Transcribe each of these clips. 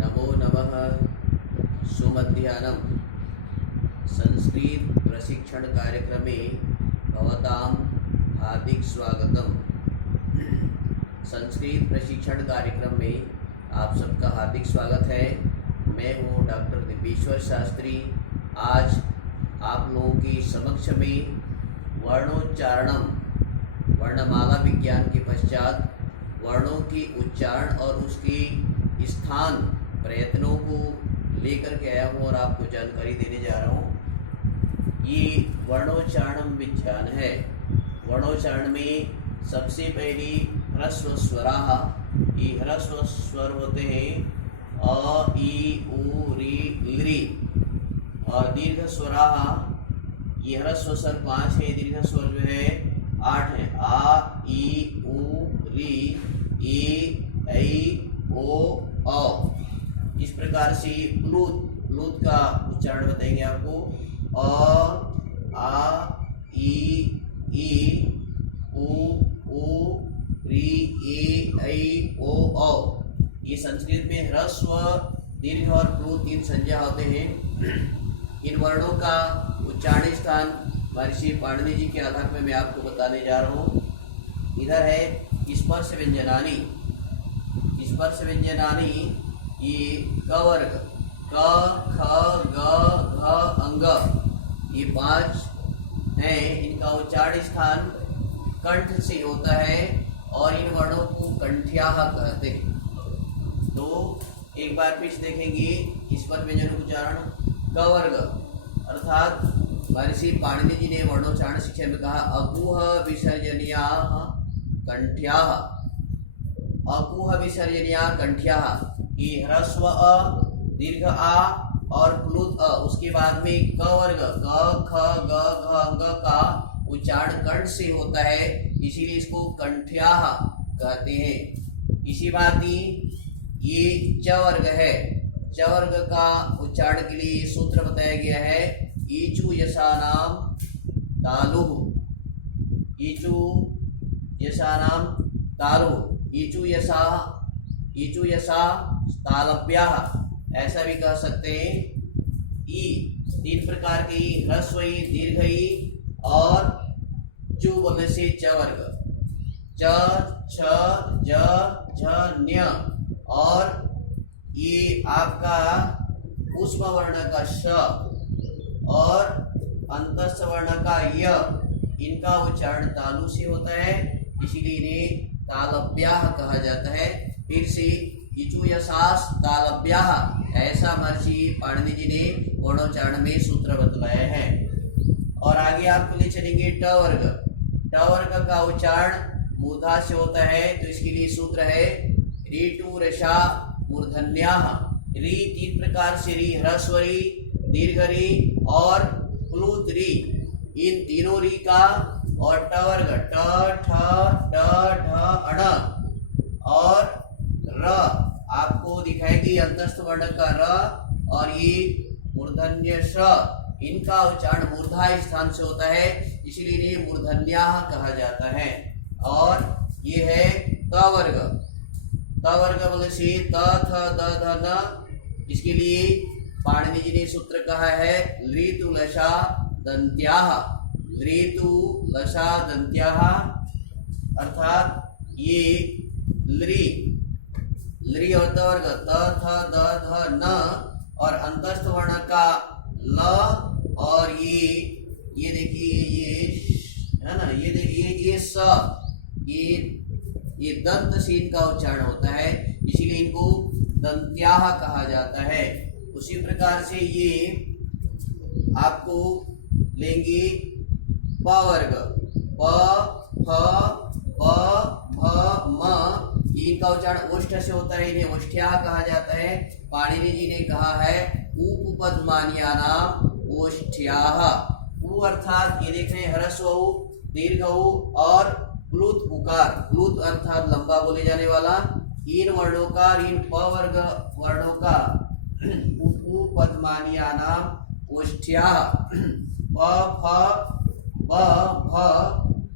नमो नमः। सुमध्याह्नं संस्कृत प्रशिक्षण कार्यक्रमे भवतां हार्दिक स्वागतम। संस्कृत प्रशिक्षण कार्यक्रम में आप सबका हार्दिक स्वागत है। मैं हूँ डॉक्टर दिपेश्वर शास्त्री। आज आप लोगों के समक्ष में वर्णोच्चारणम, वर्णमाला विज्ञान के पश्चात वर्णों की उच्चारण और उसके स्थान प्रयत्नों को लेकर के आया हूँ और आपको जानकारी देने जा रहा हूँ। ये वर्णोच्चारण विज्ञान है। वर्णोच्चारण में सबसे पहले ह्रस्व स्वराः, ये ह्रस्व स्वर होते हैं अ, ई, उ, री, लृ। और दीर्घ स्वराः, ये ह्रस्व स्वर 5 है, दीर्घ स्वर जो है 8 है। आ, ई, उ, री, ए, ऐ, ओ, औ। इस प्रकार से प्लूत का उच्चारण बताएंगे आपको। अ, आ, ई, उ, री, ए, ऐ, ओ, औ। ये संस्कृत में ह्रस्व, दीर्घ और प्लूत 3 संज्ञा होते हैं। इन वर्णों का उच्चारण स्थान महर्षि पाणिनि जी के आधार पर मैं आपको बताने जा रहा हूँ। इधर है स्पर्श व्यंजनानि। स्पर्श व्यंजनानि ये क वर्ग, क, ख, ग, घ, अंग, ये 5 हैं। इनका उच्चारण स्थान कंठ से होता है और इन वर्णों को कंठ्याः कहते हैं। तो एक बार फिर देखेंगे स्पर्श व्यंजन उच्चारण। क वर्ग अर्थात महर्षि पाणिनि जी ने वर्णोच्चारण शिक्षा में कहा अकुह विसर्जनीयाः कंठ्याः। अकुह विसर्जनीयाः कंठ्याः, ये ह्रस्व अ, दीर्घ आ और प्लुत अ, उसके बाद में क वर्ग क, ख, ग, घ, अंग का उच्चारण कंठ से होता है, इसीलिए इसको कंठ्याः कहते हैं। इसी बात ये च वर्ग है। च वर्ग का उच्चारण के लिए सूत्र बताया गया है ईचु यशानाम तालुः। ईचु यशानाम तालुः, ईचु यशा तालव्याः, ऐसा भी कह सकते हैं। ई 3 प्रकार की ह्रस्व ई, दीर्घ ई और चु बोलने से च वर्ग। च, छ, ज, झ, न्य और ये आपका उष्म वर्ण का श और अंतस्थ वर्ण का य, इनका उच्चारण तालु से होता है, इसीलिए इन्हें तालव्याः कहा जाता है। फिर से ईचु यशास तालव्याः, ऐसा महर्षि पाणिनि जी ने वर्णोच्चारण में सूत्र बतलाया है। और आगे आपको ले चलेंगे ट वर्ग। ट वर्ग का उच्चारण मूर्धा से होता है, तो इसके लिए सूत्र है ऋटु रसा मूर्धन्याः। री 3 प्रकार से री, ह्रस्व री, दीर्घ री और प्लुत री, इन तीनों री का और ट वर्ग ट, ठ, ड, ढ, अण और र आपको दिखाएगी अंतस्थ वर्ण का र और ये मूर्धन्य श, इनका उच्चारण मूर्धा स्थान से होता है, इसलिए इन्हें मूर्धन्याः कहा जाता है। और ये है त वर्ग। त वर्ग बोले से त, थ, द, ध, न, इसके लिए पाणिनि जी ने सूत्र कहा है लृतु लशा दंत्याः। लृतु लशा दंत्याः अर्थात ये लृ और त वर्ग त, थ, द, ध, न और अंतस्थ वर्ण का ल और ये देखिए ये है ना, ये देखिए ये स, ये दंत से इनका उच्चारण होता है, इसीलिए इनको दंत्याः कहा जाता है। उसी प्रकार से ये आपको लेंगे प वर्ग प, फ, प, भ, म, इनका उच्चारण ओष्ठ से होता है, इन्हें ओष्ठ्याः कहा जाता है। पाणिनि जी ने कहा है उपपद्मान्यानाम ओष्ठ्याः। उ अर्थात ये देख रहे हैं ह्रस्व उ, दीर्घ उ और प्लुत उकार। प्लुत अर्थात लंबा बोले जाने वाला, इन वर्णों का, इन प वर्ग वर्णों का उपपद्मान्यानाम ओष्ठ्याः। प, फ, ब, भ,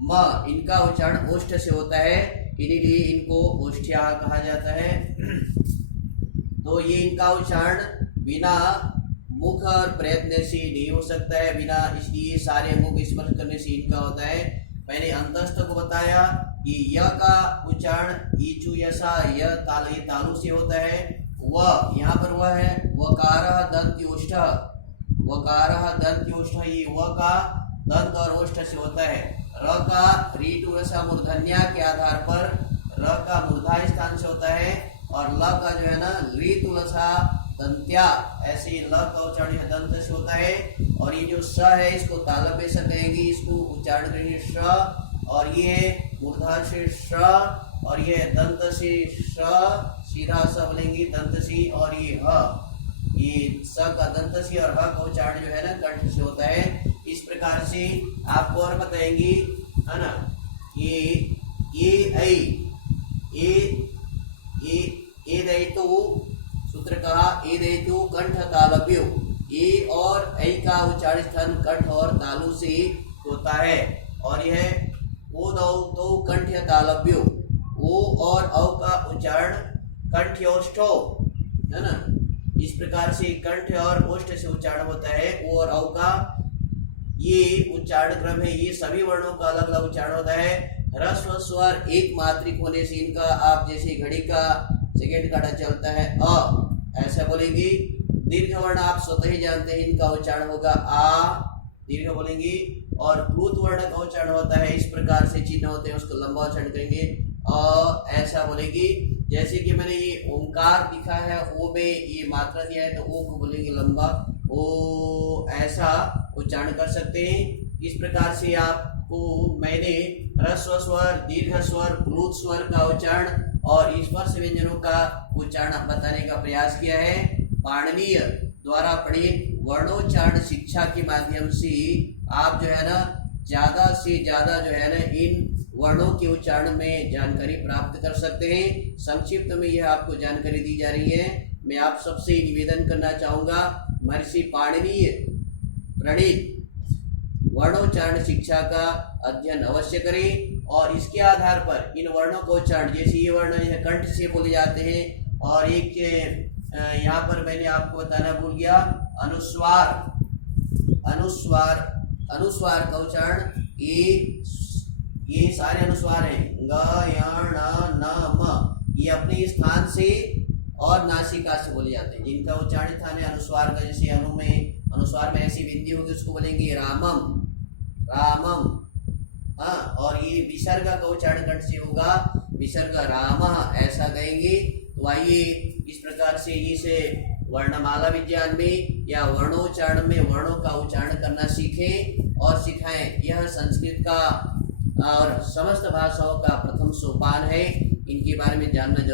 म, इनका उच्चारण ओष्ठ से होता है, इसीलिए इनको ओष्ठ्याः कहा जाता है। तो ये इनका उच्चारण बिना मुख और प्रयत्न से नहीं हो सकता है, बिना इसलिए सारे अंगों को स्पर्श करने से इनका होता है। मैंने अंतस्थ को बताया कि य का उच्चारण ईचु यसा य तालु से होता है। व यहाँ पर वह है वकारः दंत्योष्ठः, वकारः दंत्योष्ठः, ये व का दंत और ओष्ठ से होता है। र का रीटु रसा मूर्धन्या के आधार पर र का मूर्धा स्थान से होता है, और ल का जो है ना रीतु रसा दंत्या, ऐसे ल का उच्चारण दंत से होता है। और ये जो स है इसको तालव्य से कहेंगे, इसको उच्चारण करेंगे श, और ये मूर्धा से श, और ये दंत से श, सीधा स बोलेंगे दंत से, और ये ह, ये स का दंत से और ह का उच्चारण जो है ना कंठ से होता है। इस प्रकार से आपको और बताएंगे, है ना, ये ए दैतो सूत्र कहा, ए दैतो कंठ तालव्यो, ए और ऐ का उच्चारण स्थान कंठ और तालु से होता है। और यह ओ दौ तो कंठ तालव्यो, ओ और औ का उच्चारण कंठ ओष्ठो, है ना। इस प्रकार से कंठ और ओष्ठ से उच्चारण होता है। ओ और औ का ये उच्चारण क्रम है, ये सभी वर्णों का अलग अलग उच्चारण होता है। ह्रस्व स्वर एक मात्रिक होने से इनका, आप जैसे घड़ी का सेकेंड काटा चलता है अ, ऐसा बोलेंगे। दीर्घ वर्ण आप स्वतः ही जानते हैं, इनका उच्चारण होगा आ, दीर्घ बोलेंगे। और प्लुत वर्ण का उच्चारण होता है, इस प्रकार से चिन्ह होते हैं, उसको लंबा उच्चारण करेंगे अ, ऐसा बोलेंगे। जैसे कि मैंने ये ओंकार दिखा है, ओ में ये मात्रा दिया है तो ओ को बोलेंगे लंबा, ओ ऐसा उच्चारण कर सकते हैं। इस प्रकार से आपको मैंने ह्रस्व स्वर, दीर्घ स्वर, प्लुत स्वर का उच्चारण और स्पर्श व्यंजनों का उच्चारण बताने का प्रयास किया है। पाणिनीय द्वारा पढ़ित वर्णोच्चारण शिक्षा के माध्यम से आप जो है ना ज्यादा से ज्यादा जो है ना इन वर्णों के उच्चारण में जानकारी प्राप्त कर सकते हैं। संक्षिप्त में यह आपको जानकारी दी जा रही है। मैं आप सबसे निवेदन करना चाहूंगा, महर्षि पाणिनीय प्रणीत वर्णोच्चारण शिक्षा का अध्ययन अवश्य करें, और इसके आधार पर इन वर्णों का उच्चारण, जैसे ये वर्ण जो है कंठ से बोले जाते हैं, और एक यहाँ पर मैंने आपको बताना भूल गया, अनुस्वार, अनुस्वार, अनुस्वार का उच्चारण ये सारे अनुस्वार हैं, ग य ण न म, ये अपने स्थान से और नासिका से बोले जाते हैं, जिनका उच्चारण स्थान है अनुस्वार का। जैसे अनु में अनुस्वार में ऐसी बिंदी होगी उसको बोलेंगे रामम, रामम, हाँ। और ये विसर्ग का उच्चारण कंठ से होगा, विसर्ग रामः ऐसा कहेंगे। तो आइए इस प्रकार से इसे वर्णमाला विज्ञान में या वर्णोच्चारण में वर्णों का उच्चारण करना सीखें और सिखाएं। यह संस्कृत का और समस्त भाषाओं का प्रथम सोपान है। इनके बारे में जानना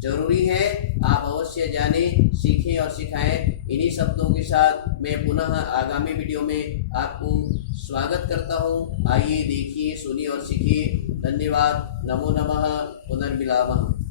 जरूरी है। आप अवश्य जानें, सीखें और सिखाएं। इन्हीं शब्दों के साथ मैं पुनः आगामी वीडियो में आपको स्वागत करता हूं। आइए देखिए, सुनिए और सीखिए। धन्यवाद। नमो नमः। पुनर्मिलामः।